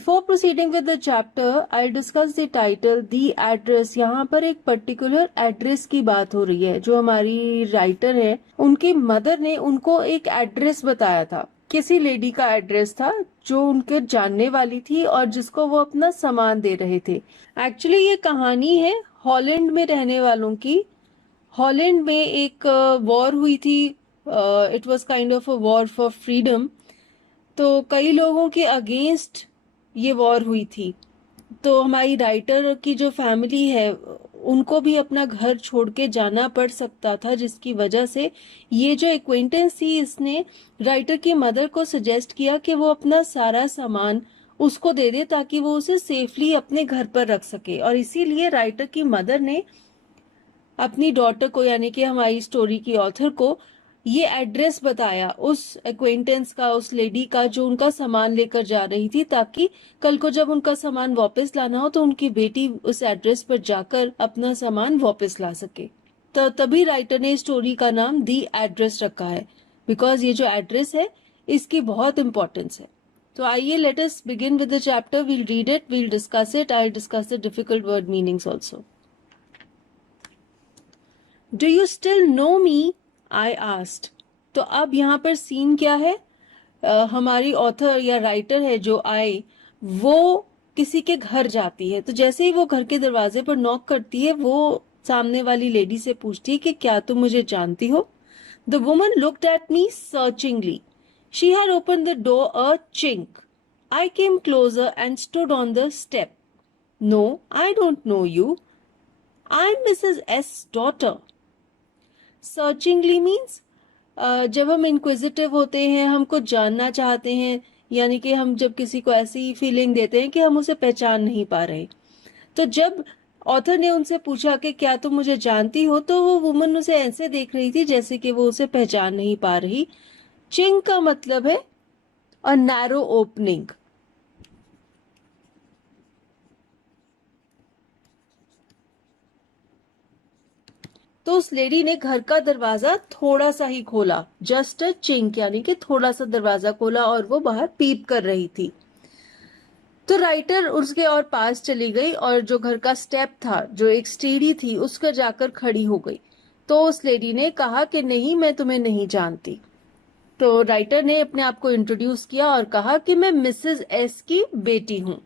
Before proceeding with the chapter I discuss the title the address. यहाँ पर एक particular address की बात हो रही है। जो हमारी राइटर है, उनकी मदर ने उनको एक एड्रेस बताया था, किसी लेडी का एड्रेस था जो उनके जानने वाली थी और जिसको वो अपना सामान दे रहे थे। एक्चुअली ये कहानी है हॉलैंड में रहने वालों की। हॉलैंड में एक वॉर हुई थी। It was kind of a war for freedom. तो कई लोगों के अगेंस्ट ये वॉर हुई थी। तो हमारी राइटर की जो फैमिली है, उनको भी अपना घर छोड़ के जाना पड़ सकता था, जिसकी वजह से ये जो एक्वेंटेंस थी, इसने राइटर की मदर को सजेस्ट किया कि वो अपना सारा सामान उसको दे दे ताकि वो उसे सेफली अपने घर पर रख सके। और इसीलिए राइटर की मदर ने अपनी डॉटर को, यानी कि हमारी स्टोरी की ऑथर को, ये एड्रेस बताया उस एक्वेंटेंस का, उस लेडी का जो उनका सामान लेकर जा रही थी, ताकि कल को जब उनका सामान वापस लाना हो तो उनकी बेटी उस एड्रेस पर जाकर अपना सामान वापस ला सके। तो तभी राइटर ने स्टोरी का नाम दी एड्रेस रखा है, बिकॉज ये जो एड्रेस है इसकी बहुत इंपॉर्टेंस है। तो आइए let us begin with the chapter. We'll read it, we'll discuss it, I discuss the difficult word meanings also. Do you still know me? I asked. तो अब यहाँ पर सीन क्या है? हमारी ऑथर या राइटर है जो आई, वो किसी के घर जाती है। तो जैसे ही वो घर के दरवाजे पर नॉक करती है, वो सामने वाली लेडी से पूछती है कि क्या तुम मुझे जानती हो? The woman looked at me searchingly. She had open the door a chink. I came closer and stood on the step. No, I don't know you. I am Mrs S daughter. Searchingly means जब हम inquisitive होते हैं, हम कुछ जानना चाहते हैं, यानी कि हम जब किसी को ऐसी फीलिंग देते हैं कि हम उसे पहचान नहीं पा रहे। तो जब ऑथर ने उनसे पूछा कि क्या तुम मुझे जानती हो, तो वो वुमन उसे ऐसे देख रही थी जैसे कि वो उसे पहचान नहीं पा रही। चिंक का मतलब है अ नैरो ओपनिंग। तो उस लेडी ने घर का दरवाजा थोड़ा सा ही खोला, जस्ट अ चिंक, यानी कि थोड़ा सा दरवाजा खोला, और वो बाहर पीप कर रही थी। तो राइटर उसके और पास चली गई और जो घर का स्टेप था, जो एक सीढ़ी थी, उस पर जाकर खड़ी हो गई। तो उस लेडी ने कहा कि नहीं, मैं तुम्हें नहीं जानती। तो राइटर ने अपने आप को इंट्रोड्यूस किया और कहा कि मैं मिसेस एस की बेटी हूं।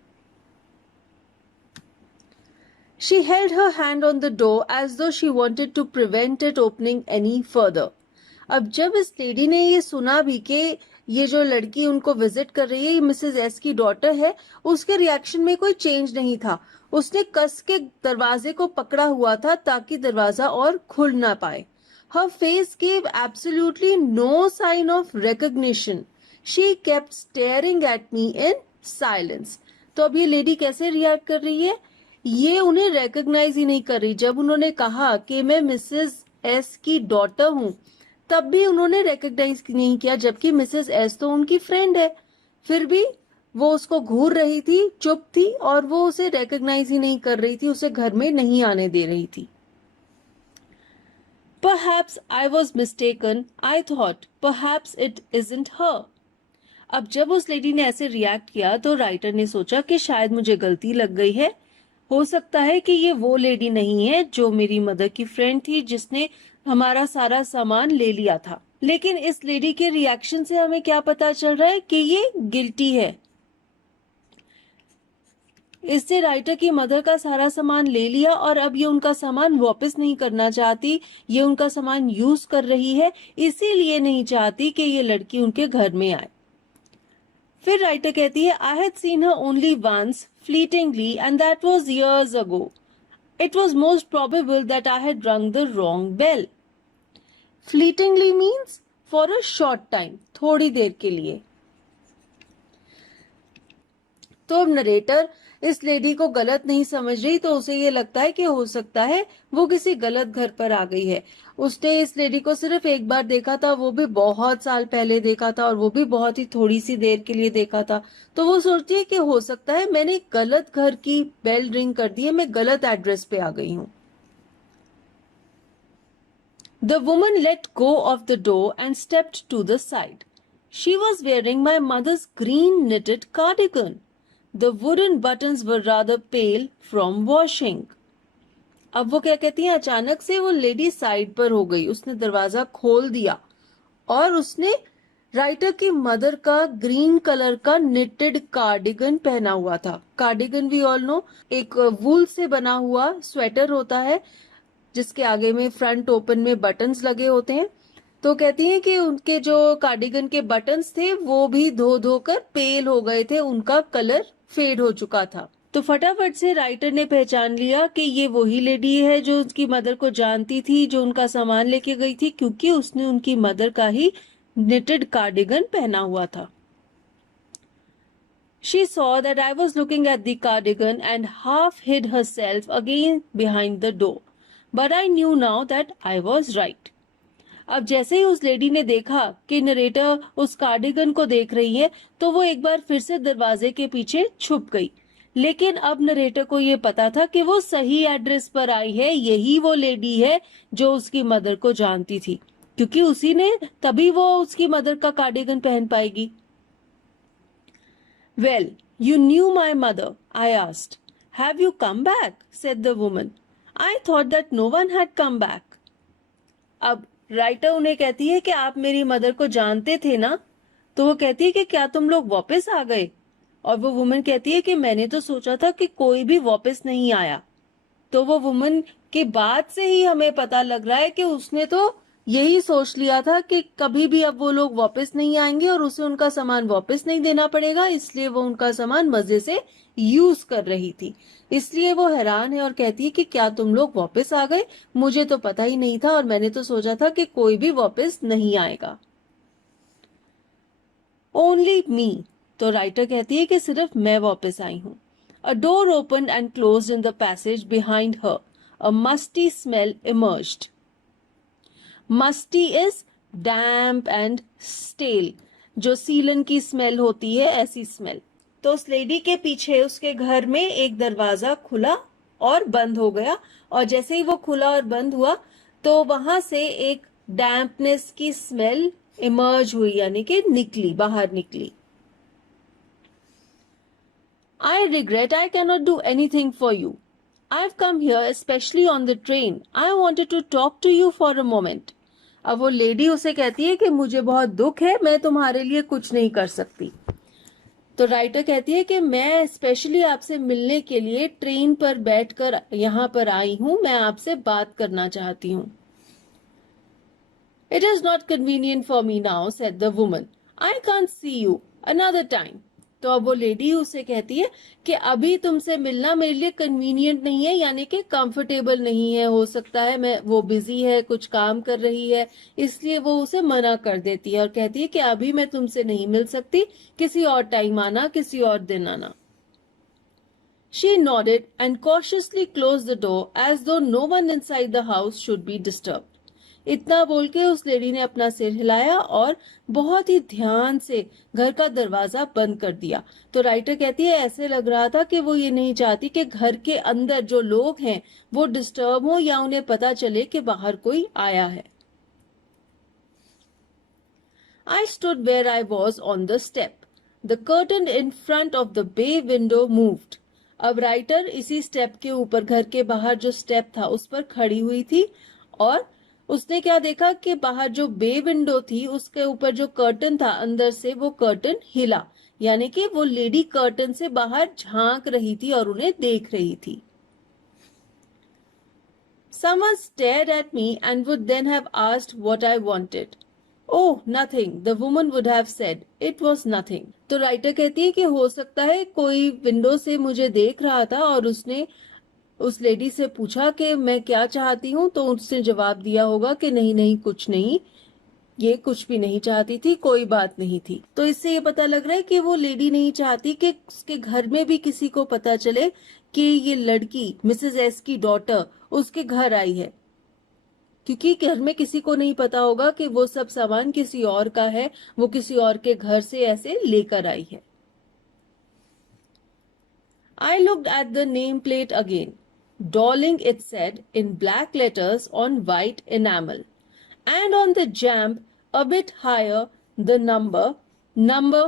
She held her hand on the door as though she wanted to prevent it opening any further. अब जब इस लेडी ने ये सुना भी कि ये जो लड़की उनको विजिट कर रही है ये मिसेस एस की डॉटर है, उसके रिएक्शन में कोई चेंज नहीं था। उसने कस के दरवाजे को पकड़ा हुआ था ताकि दरवाजा और खुल ना पाए। Her face gave absolutely no sign of recognition. She kept staring at me in silence. तो अब ये लेडी कैसे रिएक्ट कर रही है? ये उन्हें रिकॉग्नाइज ही नहीं कर रही। जब उन्होंने कहा कि मैं मिसेस एस की डॉटर हूं, तब भी उन्होंने रिकॉग्नाइज नहीं किया, जबकि मिसेस एस तो उनकी फ्रेंड है। फिर भी वो उसको घूर रही थी, चुप थी, और वो उसे रिकॉग्नाइज ही नहीं कर रही थी, उसे घर में नहीं आने दे रही थी। Perhaps I was mistaken. I thought, perhaps it isn't her. अब जब उस लेडी ने ऐसे रिएक्ट किया तो राइटर ने सोचा कि शायद मुझे गलती लग गई है। हो सकता है कि ये वो लेडी नहीं है जो मेरी मदर की फ्रेंड थी, जिसने हमारा सारा सामान ले लिया था। लेकिन इस लेडी के रिएक्शन से हमें क्या पता चल रहा है कि ये गिल्टी है। इससे राइटर की मदर का सारा सामान ले लिया और अब ये उनका सामान वापस नहीं करना चाहती। ये उनका सामान यूज कर रही है, इसीलिए नहीं चाहती कि ये लड़की उनके घर में आए। फिर राइटर कहती है, I had seen her only once fleetingly and that was years ago. It was most probable that I had rung the wrong bell. Fleetingly means for a short time, थोड़ी देर के लिए। तो अब नरेटर इस lady को गलत नहीं समझ रही, तो उसे ये लगता है कि हो सकता है वो किसी गलत घर पर आ गई है। उसने इस लेडी को सिर्फ एक बार देखा था, वो भी बहुत साल पहले देखा था, और वो भी बहुत ही थोड़ी सी देर के लिए देखा था। तो वो सोचती है कि हो सकता है मैंने गलत घर की बेल रिंग कर दी है, मैं गलत एड्रेस पे आ गई हूँ। The woman let go of the door and stepped to the side. She was wearing my mother's green knitted cardigan. The wooden buttons were rather pale from washing. अब वो क्या कहती है, अचानक से वो लेडी साइड पर हो गई, उसने दरवाजा खोल दिया और उसने राइटर की मदर का ग्रीन कलर का निटेड कार्डिगन पहना हुआ था. कार्डिगन वी ऑल नो, एक वूल से बना हुआ स्वेटर होता है जिसके आगे में फ्रंट ओपन में बटन्स लगे होते हैं. तो कहती हैं कि उनके जो कार्डिगन के बटन्स थे वो भी धो धोकर पेल हो गए थे, उनका कलर फेड हो चुका था. तो फटाफट से राइटर ने पहचान लिया कि ये वही लेडी है जो उसकी मदर को जानती थी, जो उनका सामान लेके गई थी, क्योंकि उसने उनकी मदर का ही knitted cardigan पहना हुआ था. She saw that I was looking at the cardigan and half hid herself again behind the door. But I knew now that I was right. अब जैसे ही उस लेडी ने देखा कि नरेटर उस कार्डिगन को देख रही है, तो वो एक बार फिर से दरवाजे के पीछे छुप गई. लेकिन अब नरेटर को ये पता था कि वो सही एड्रेस पर आई है, यही वो लेडी है जो उसकी मदर को जानती थी, क्योंकि उसी ने तभी वो उसकी मदर का कार्डिगन पहन पाएगी. Well, you knew my mother, I asked. Have you come back? said the woman. I thought that no one had come back. अब राइटर उन्हें कहती है कि आप मेरी मदर को जानते थे ना? तो वो कहती है कि क्या तुम लोग वापस आ गए? और वो वुमन कहती है कि मैंने तो सोचा था कि कोई भी वापस नहीं आया. तो वो वुमन की बात से ही हमें पता लग रहा है कि उसने तो यही सोच लिया था कि कभी भी अब वो लोग वापस नहीं आएंगे और उसे उनका सामान वापस नहीं देना पड़ेगा, इसलिए वो उनका सामान मजे से यूज कर रही थी. इसलिए वो हैरान है और कहती है कि क्या तुम लोग वापस आ गए? मुझे तो पता ही नहीं था और मैंने तो सोचा था कि कोई भी वापस नहीं आएगा. Only me. तो राइटर कहती है कि सिर्फ मैं वापस आई हूं. A door open and closed in the passage behind her. A musty smell emerged. Musty is damp and stale. जो सीलन की स्मेल होती है, ऐसी स्मेल. तो उस लेडी के पीछे उसके घर में एक दरवाजा खुला और बंद हो गया, और जैसे ही वो खुला और बंद हुआ तो वहां से एक डैम्पनेस की स्मेल इमर्ज हुई, यानी कि निकली, बाहर निकली. I regret I cannot do anything for you. I've come here especially on the train. I wanted to talk to you for a moment. अब वो लेडी उसे कहती है कि मुझे बहुत दुख है, मैं तुम्हारे लिए कुछ नहीं कर सकती. तो राइटर कहती है कि मैं स्पेशली आपसे मिलने के लिए ट्रेन पर बैठकर यहाँ पर आई हूँ, मैं आपसे बात करना चाहती हूँ. It is not convenient for me now, said the woman. I can't see you. Another time. तो अब वो लेडी उसे कहती है कि अभी तुमसे मिलना मेरे लिए कन्वीनियंट नहीं है, यानी कि कंफर्टेबल नहीं है, हो सकता है मैं वो बिजी है, कुछ काम कर रही है, इसलिए वो उसे मना कर देती है और कहती है कि अभी मैं तुमसे नहीं मिल सकती, किसी और टाइम आना, किसी और दिन आना. She nodded and cautiously closed the door as though no one inside the house should be disturbed. इतना बोल के उस लेडी ने अपना सिर हिलाया और बहुत ही ध्यान से घर का दरवाजा बंद कर दिया. तो राइटर कहती है ऐसे लग रहा था कि वो ये नहीं चाहती कि घर के अंदर जो लोग हैं वो डिस्टर्ब हो या उन्हें पता चले कि बाहर कोई आया है. I stood where I was on the step. The curtain in front of the bay window moved. अब राइटर इसी स्टेप के ऊपर, घर के बाहर जो स्टेप था उस पर खड़ी हुई थी और उसने क्या देखा कि बाहर जो बे विंडो थी उसके ऊपर जो कर्टन था अंदर से वो कर्टन हिला, यानी कि वो लेडी कर्टन से बाहर झांक रही थी और उन्हें देख रही थी. Someone stared at me and would then have asked what I wanted. Oh, nothing, the woman would have said. It was nothing. तो राइटर कहती है कि हो सकता है कोई विंडो से मुझे देख रहा था और उसने उस लेडी से पूछा कि मैं क्या चाहती हूँ, तो उसने जवाब दिया होगा कि नहीं नहीं कुछ नहीं, ये कुछ भी नहीं चाहती थी, कोई बात नहीं थी. तो इससे ये पता लग रहा है कि वो लेडी नहीं चाहती कि उसके घर में भी किसी को पता चले कि ये लड़की मिसेस एस की डॉटर उसके घर आई है, क्योंकि घर में किसी को नहीं पता होगा कि वो सब सामान किसी और का है, वो किसी और के घर से ऐसे लेकर आई है. I looked at the nameplate again. Darling, it said in black letters on white enamel, and on the jamb a bit higher the number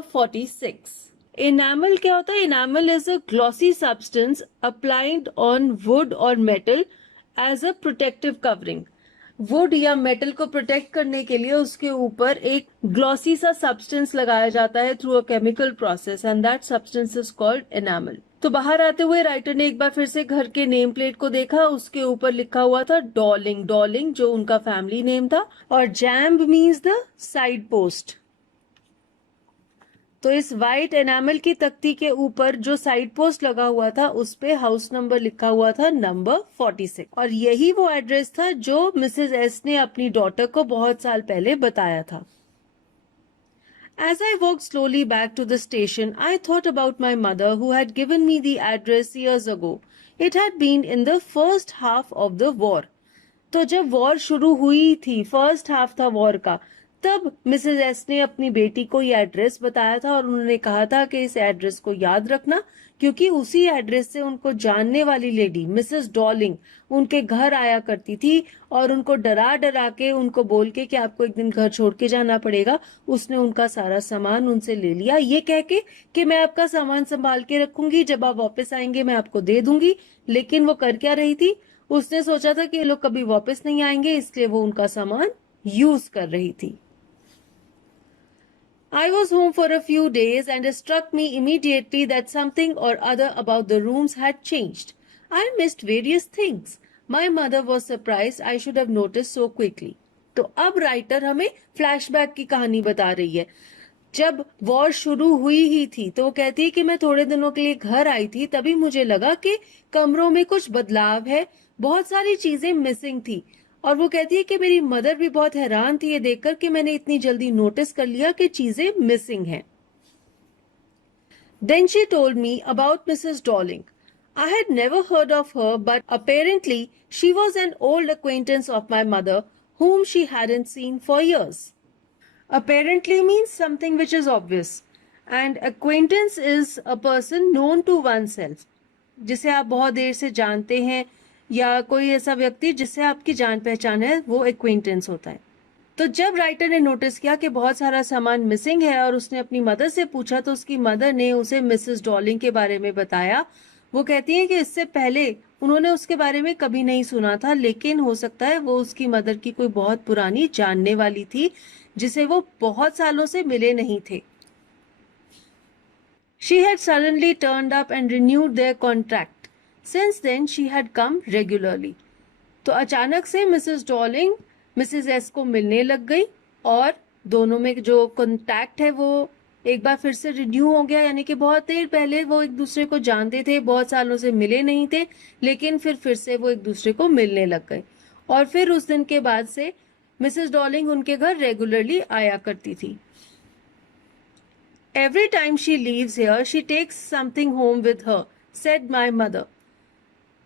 46. Enamel क्या होता है? Enamel is a glossy substance applied on wood or metal as a protective covering. Would या metal को protect करने के लिए उसके ऊपर एक ग्लॉसी सा सब्सटेंस लगाया जाता है through a chemical process, and that substance is called enamel. तो बाहर आते हुए राइटर ने एक बार फिर से घर के नेम प्लेट को देखा, उसके ऊपर लिखा हुआ था डॉलिंग, डॉलिंग जो उनका फैमिली नेम था, और जैम्ब मीन्स द साइड पोस्ट। तो इस वाइट एनामल की तख्ती के ऊपर जो साइड पोस्ट लगा हुआ था उस पे हाउस नंबर लिखा हुआ था नंबर 46, और यही वो एड्रेस था जो मिसेस एस ने अपनी डॉटर को बहुत साल पहले बताया था। As I walked slowly back to the station, I thought about my mother who had given me the address years ago. It had been in the first half of the war. तो जब war शुरू हुई थी, first half था war का, तब Mrs S ने अपनी बेटी को ये एड्रेस बताया था और उन्होंने कहा था कि इस एड्रेस को याद रखना, क्योंकि उसी एड्रेस से उनको जानने वाली लेडी मिसेस डॉलिंग उनके घर आया करती थी और उनको डरा डरा के, उनको बोल के कि आपको एक दिन घर छोड़ के जाना पड़ेगा, उसने उनका सारा सामान उनसे ले लिया, ये कह के कि मैं आपका सामान संभाल के रखूंगी, जब आप वापस आएंगे मैं आपको दे दूंगी। लेकिन वो कर क्या रही थी? उसने सोचा था कि ये लोग कभी वापस नहीं आएंगे, इसलिए वो उनका सामान यूज कर रही थी। I was home for a few days and it struck me immediately that something or other about the rooms had changed. I missed various things. My mother was surprised I should have noticed so quickly. तो अब writer हमें flashback की कहानी बता रही है। जब war शुरू हुई ही थी तो वो कहती है कि मैं थोड़े दिनों के लिए घर आई थी, तभी मुझे लगा कि कमरों में कुछ बदलाव है, बहुत सारी चीजें मिसिंग थी। और वो कहती है कि मेरी मदर भी बहुत हैरान थी ये देखकर कि मैंने इतनी जल्दी नोटिस कर लिया कि चीजें मिसिंग हैं। Then she told me about Mrs. Dolling. I had never heard of her, but apparently she was an old acquaintance of my mother whom she hadn't seen for years. Apparently means something which is obvious, and acquaintance is a person known to oneself, जिसे आप बहुत देर से जानते हैं, या कोई ऐसा व्यक्ति जिससे आपकी जान पहचान है, वो एक्वेंटेंस होता है। तो जब राइटर ने नोटिस किया कि बहुत सारा सामान मिसिंग है और उसने अपनी मदर से पूछा तो उसकी मदर ने उसे मिसेस डॉलिंग के बारे में बताया। वो कहती है कि इससे पहले उन्होंने उसके बारे में कभी नहीं सुना था, लेकिन हो सकता है वो उसकी मदर की कोई बहुत पुरानी जानने वाली थी जिसे वो बहुत सालों से मिले नहीं थे। She had suddenly turned up and renewed their contract. Since then she had come regularly. तो अचानक से मिसेस डॉलिंग मिसेस एस को मिलने लग गई और दोनों में जो कॉन्टैक्ट है वो एक बार फिर से रिन्यू हो गया, यानी कि बहुत देर पहले वो एक दूसरे को जानते थे, बहुत सालों से मिले नहीं थे, लेकिन फिर से वो एक दूसरे को मिलने लग गए। और फिर उस दिन के बाद से मिसेस डॉलिंग उनके घर रेगुलरली आया करती थी। Every time she leaves here, she takes something home with her, said my mother.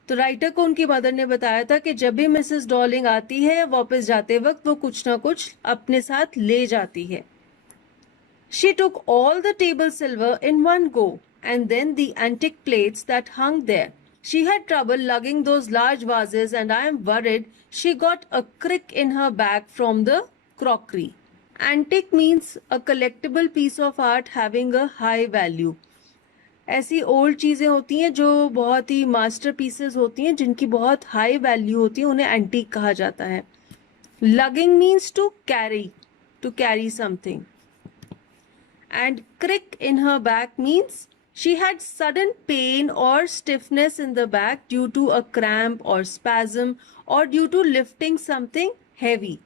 तो राइटर को उनकी मदर ने बताया था कि जब भी मिसेस डॉलिंग आती है वापस जाते वक्त वो कुछ ना कुछ अपने साथ ले जाती है। She took all the table silver in one go and then the antique plates that hung there. She had trouble lugging those large vases and I am worried she got a crick in her bag from the crockery. Antique means a collectible piece of art having a high value. ऐसी old चीजें होती हैं जो बहुत ही master pieces होती हैं, जिनकी बहुत हाई वैल्यू होती है, उन्हें एंटीक कहा जाता है। Lugging means to carry something, and crick in her back means she had sudden pain और stiffness in the back due to a cramp और स्पैज्म और due to lifting something heavy.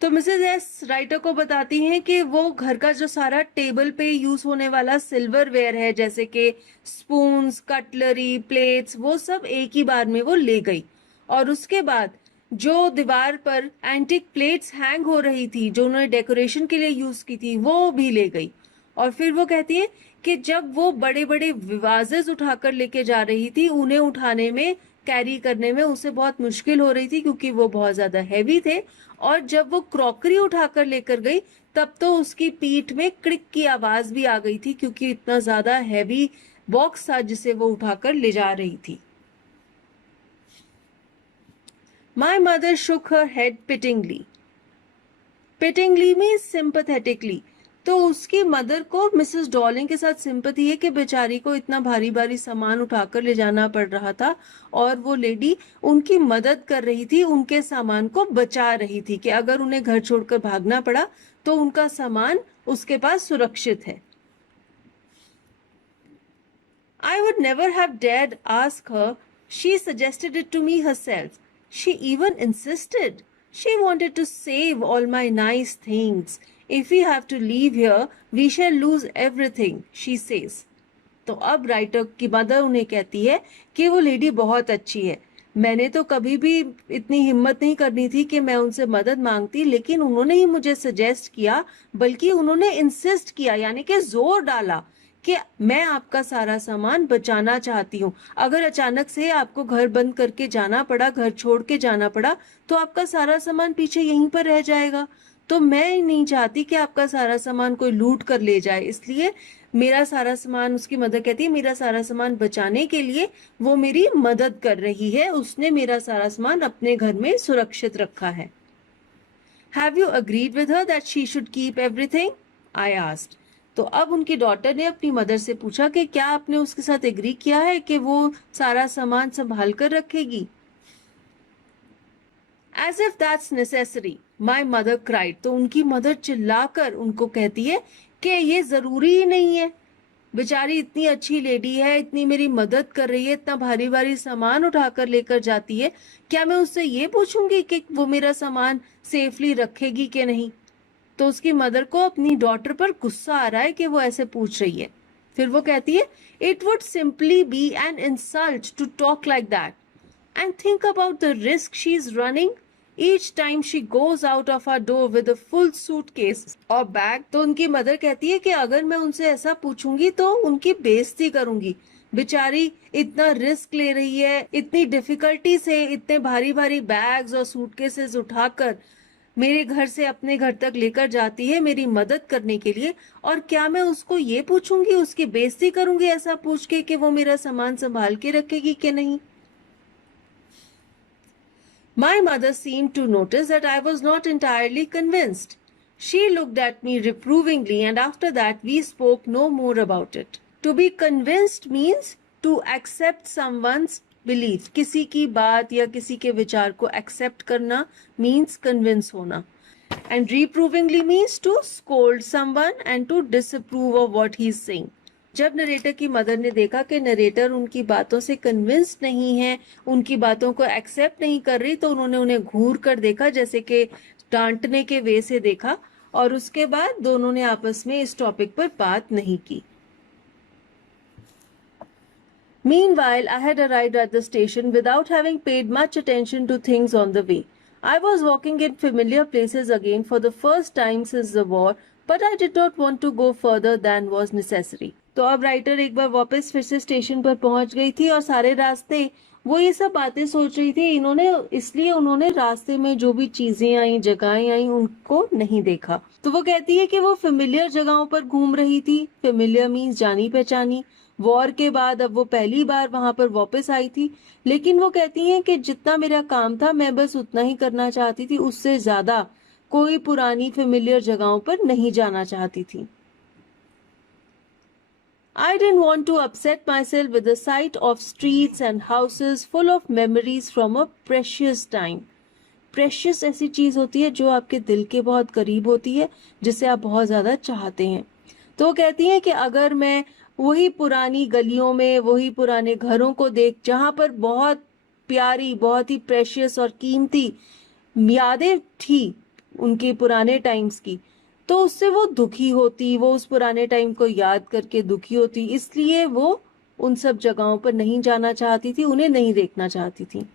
तो मिसेज एस राइटर को बताती हैं कि वो घर का जो सारा टेबल पे यूज होने वाला सिल्वर वेयर है, जैसे कि स्पून्स, कटलरी, प्लेट्स, वो सब एक ही बार में वो ले गई। और उसके बाद जो दीवार पर एंटिक प्लेट्स हैंग हो रही थी जो उन्होंने डेकोरेशन के लिए यूज की थी वो भी ले गई। और फिर वो कहती है कि जब वो बड़े बड़े वाजेस उठाकर लेके जा रही थी, उन्हें उठाने में, कैरी करने में उसे बहुत मुश्किल हो रही थी क्योंकि वो बहुत ज्यादा हैवी थे। और जब वो क्रॉकरी उठाकर लेकर गई तब तो उसकी पीठ में क्लिक की आवाज भी आ गई थी, क्योंकि इतना ज्यादा हैवी बॉक्स था जिसे वो उठाकर ले जा रही थी। My mother shook her head pityingly. Pityingly means sympathetically. तो उसकी मदर को मिसेस डॉलिंग के साथ सिंपैथी है कि बेचारी को इतना भारी भारी सामान उठाकर ले जाना पड़ रहा था और वो लेडी उनकी मदद कर रही थी, उनके सामान को बचा रही थी कि अगर उन्हें घर छोड़कर भागना पड़ा तो उनका सामान उसके पास सुरक्षित है। I would never have dared ask her. She suggested it to me herself. She even insisted. She wanted to save all my nice things. If we have to leave here, we shall lose everything, she says. तो अब writer की mother उन्हें कहती है कि वो lady बहुत अच्छी है। मैंने तो कभी भी इतनी हिम्मत नहीं करनी थी कि मैं उनसे मदद मांगती, लेकिन उन्होंने ही मुझे सजेस्ट किया, बल्कि उन्होंने इंसिस्ट किया, यानी कि जोर डाला कि मैं आपका सारा सामान बचाना चाहती हूँ। अगर अचानक से आपको घर बंद करके जाना पड़ा, घर छोड़ के जाना पड़ा, तो आपका सारा सामान पीछे यहीं पर रह जाएगा। तो मैं नहीं चाहती कि आपका सारा सामान कोई लूट कर ले जाए, इसलिए मेरा सारा सामान, उसकी मदर कहती है, मेरा सारा सामान बचाने के लिए वो मेरी मदद कर रही है, उसने मेरा सारा सामान अपने घर में सुरक्षित रखा है। Have you agreed with her that she should keep everything? I asked. तो अब उनकी डॉटर ने अपनी मदर से पूछा कि क्या आपने उसके साथ एग्री किया है कि वो सारा सामान संभाल कर रखेगी? As if that's necessary, my mother cried. तो उनकी मदर चिल्लाकर उनको कहती है कि ये जरूरी ही नहीं है, बेचारी इतनी अच्छी लेडी है, इतनी मेरी मदद कर रही है, इतना भारी भारी सामान उठाकर लेकर जाती है, क्या मैं उससे ये पूछूंगी कि वो मेरा सामान सेफली रखेगी कि नहीं? तो उसकी मदर को अपनी डॉटर पर गुस्सा आ रहा है कि वो ऐसे पूछ रही है। फिर वो कहती है, it would simply be an insult to talk like that and think about the risk she is running each time she goes out of our door with a full suitcase or bag. तो उनकी mother कहती है कि अगर मैं उनसे ऐसा पूछूंगी तो उनकी बेइज्जती करूंगी, बेचारी इतना रिस्क ले रही है, इतनी डिफिकल्टी से इतने भारी भारी बैग्स और सूटकेसेस उठाकर मेरे घर से अपने घर तक लेकर जाती है मेरी मदद करने के लिए, और क्या मैं उसको ये पूछूंगी, उसकी बेइज्जती करूंगी ऐसा पूछ के कि वो मेरा सामान संभाल के रखेगी कि नहीं? My mother seemed to notice that I was not entirely convinced. She looked at me reprovingly and after that we spoke no more about it. To be convinced means to accept someone's belief. किसी की बात या किसी के विचार को accept करना means convince होना. And reprovingly means to scold someone and to disapprove of what he is saying. जब नरेटर की मदर ने देखा कि नरेटर उनकी बातों से कन्विंस नहीं है, उनकी बातों को एक्सेप्ट नहीं कर रही, तो उन्होंने उन्हें घूर कर देखा, जैसे कि डांटने के वे से देखा, और उसके बाद दोनों ने आपस में इस टॉपिक पर बात नहीं की। Meanwhile, I had arrived at the station without having paid much attention to things on the way. I was walking in familiar places again for the first time since the war, but I did not want to go further than was necessary. तो अब writer एक बार वापस फिर से station पर पहुंच गई थी और सारे रास्ते वो ये सब बातें सोच रही थी, इसलिए उन्होंने रास्ते में जो भी चीजें आई, जगहें आई, उनको नहीं देखा। तो वो कहती है कि वो फेमिलियर जगहों पर घूम रही थी। फेमिलियर मीन्स जानी पहचानी। वॉर के बाद अब वो पहली बार वहां पर वापस आई थी, लेकिन वो कहती हैं कि जितना मेरा काम था मैं बस उतना ही करना चाहती थी, उससे ज्यादा कोई पुरानी फेमिलियर जगहों पर नहीं जाना चाहती थी। I didn't want to upset myself with the sight of streets and houses full of memories from a precious time. Precious ऐसी चीज होती है जो आपके दिल के बहुत करीब होती है, जिसे आप बहुत ज्यादा चाहते हैं। तो वो कहती हैं कि अगर मैं वही पुरानी गलियों में, वही पुराने घरों को देख जहां पर बहुत प्यारी, बहुत ही प्रेशियस और कीमती यादें थी उनके पुराने टाइम्स की, तो उससे वो दुखी होती, वो उस पुराने टाइम को याद करके दुखी होती, इसलिए वो उन सब जगहों पर नहीं जाना चाहती थी, उन्हें नहीं देखना चाहती थी।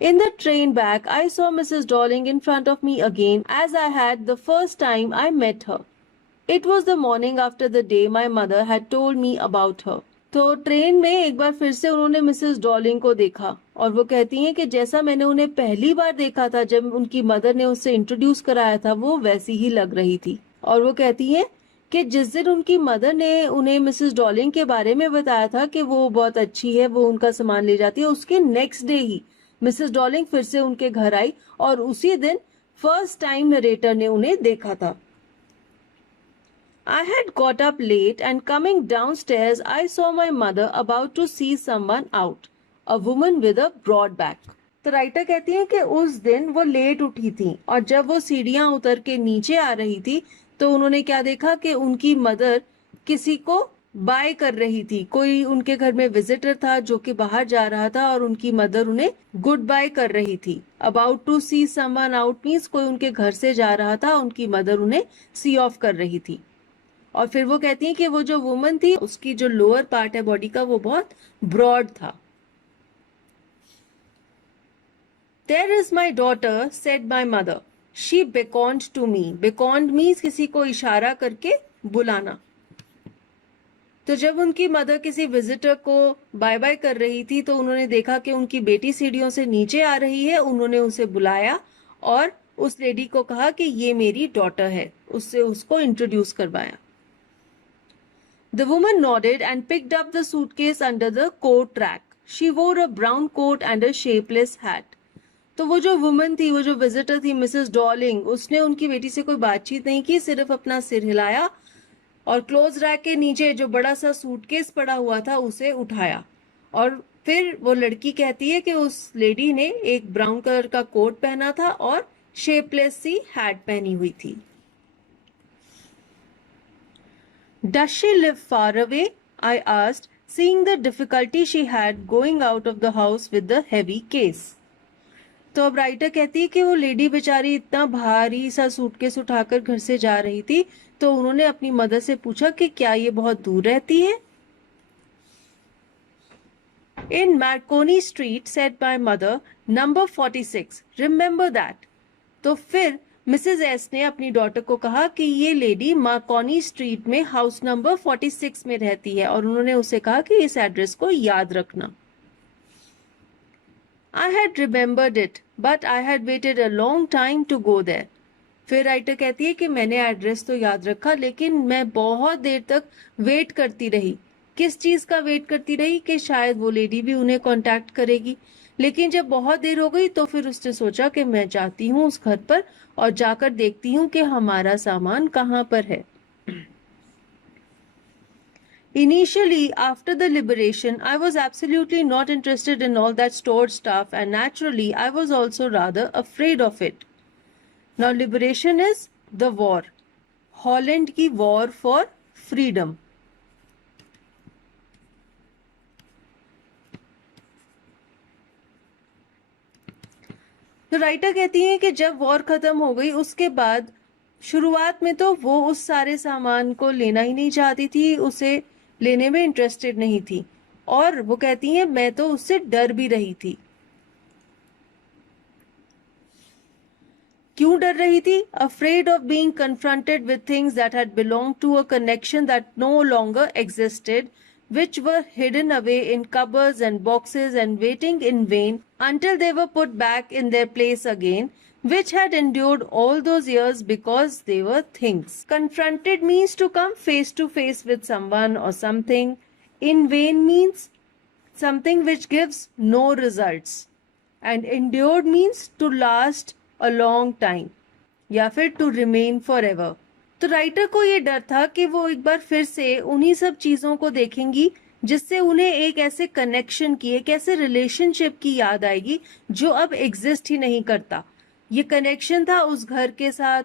In the train back, I saw Mrs. Darling in front of me again as I had the first time I met her. It was the morning after the day my mother had told me about her. तो train में एक बार फिर से उन्होंने Mrs Dorling को देखा और वो कहती हैं कि जैसा मैंने उन्हें पहली बार देखा था जब उनकी मदर ने उससे इंट्रोड्यूस कराया था, वो वैसी ही लग रही थी। और वो कहती हैं कि जिस दिन उनकी मदर ने उन्हें मिसेस डॉलिंग के बारे में बताया था कि वो बहुत अच्छी है, वो उनका सामान ले जाती है, उसके नेक्स्ट डे ही मिसेस डॉलिंग फिर से उनके घर आई और उसी दिन फर्स्ट टाइम नरेटर ने उन्हें देखा था। I had got up late and coming downstairs I saw my mother about to see someone out, a woman with a broad back. तो राइटर कहती है कि उस दिन वो लेट उठी थी और जब वो सीढ़ियां उतर के नीचे आ रही थी तो उन्होंने क्या देखा कि उनकी मदर किसी को बाय कर रही थी। कोई उनके घर में विजिटर था जो कि बाहर जा रहा था और उनकी मदर उन्हें गुड बाय कर रही थी। About to see someone out means कोई उनके घर से जा रहा था, उनकी मदर उन्हें सी ऑफ कर रही थी। और फिर वो कहती है कि वो जो वुमन थी उसकी जो लोअर पार्ट है बॉडी का वो बहुत ब्रॉड था। There is my daughter, said my mother. She beckoned to me. Beckoned means किसी को इशारा करके बुलाना। तो जब उनकी मदर किसी विजिटर को बाय बाय कर रही थी तो उन्होंने देखा कि उनकी बेटी सीढ़ियों से नीचे आ रही है। उन्होंने उसे बुलाया और उस लेडी को कहा कि ये मेरी डॉटर है, उससे उसको इंट्रोड्यूस करवाया। The woman nodded and picked up the suitcase under the coat rack. She wore a brown coat and a shapeless hat. तो वो जो वुमन थी, वो जो विजिटर थी मिसेस डॉलिंग, उसने उनकी बेटी से कोई बातचीत नहीं की, सिर्फ अपना सिर हिलाया और क्लोज रैक के नीचे जो बड़ा सा सूटकेस पड़ा हुआ था उसे उठाया। और फिर वो लड़की कहती है कि उस लेडी ने एक ब्राउन कलर का कोट पहना था और शेपलेस सी हैट पहनी हुई थी। Does she live far away? I asked, seeing the difficulty she had going out of the house with the heavy case. तो अब राइटर कहती है कि वो लेडी बेचारी इतना भारी सा सूटकेस उठाकर घर से जा रही थी, तो उन्होंने अपनी मदर से पूछा कि क्या ये बहुत दूर रहती है। In Marconi Street, said my mother, number 46. Remember that. तो फिर मिसेज एस ने अपनी डॉटर को कहा कि ये लेडी मार्कोनी स्ट्रीट में हाउस नंबर 46 में रहती है और उन्होंने उसे कहा कि इस एड्रेस को याद रखना। I had remembered it, but I had waited a long time to go there. फिर राइटर कहती है कि मैंने एड्रेस तो याद रखा लेकिन मैं बहुत देर तक वेट करती रही। किस चीज का वेट करती रही? कि शायद वो लेडी भी उन्हें कांटेक्ट करेगी। लेकिन जब बहुत देर हो गई तो फिर उसने सोचा कि मैं जाती हूँ उस घर पर और जाकर देखती हूँ कि हमारा सामान कहाँ पर है। Initially, after the liberation, I was absolutely not interested in all that stored stuff and naturally I was also rather afraid of it. Now liberation is the war. Holland की war for freedom. तो writer कहती है कि जब war खत्म हो गई उसके बाद शुरुआत में तो वो उस सारे सामान को लेना ही नहीं चाहती थी, उसे लेने में इंटरेस्टेड नहीं थी और वो कहती है मैं तो उससे डर भी रही थी। क्यों डर रही थी? Afraid of being confronted with things that had belonged to a connection that no longer existed, which were hidden away in cupboards and boxes and waiting in vain until they were put back in their place again, which had endured all those years because they were things. Confronted means to come face to face with someone or something. In vain means something which gives no results. And endured means to last a long time या फिर to remain forever. तो writer को ये डर था कि वो एक बार फिर से उन्हीं सब चीजों को देखेंगी जिससे उन्हें एक ऐसे कनेक्शन की, एक ऐसे रिलेशनशिप की याद आएगी जो अब एग्जिस्ट ही नहीं करता। ये कनेक्शन था उस घर के साथ,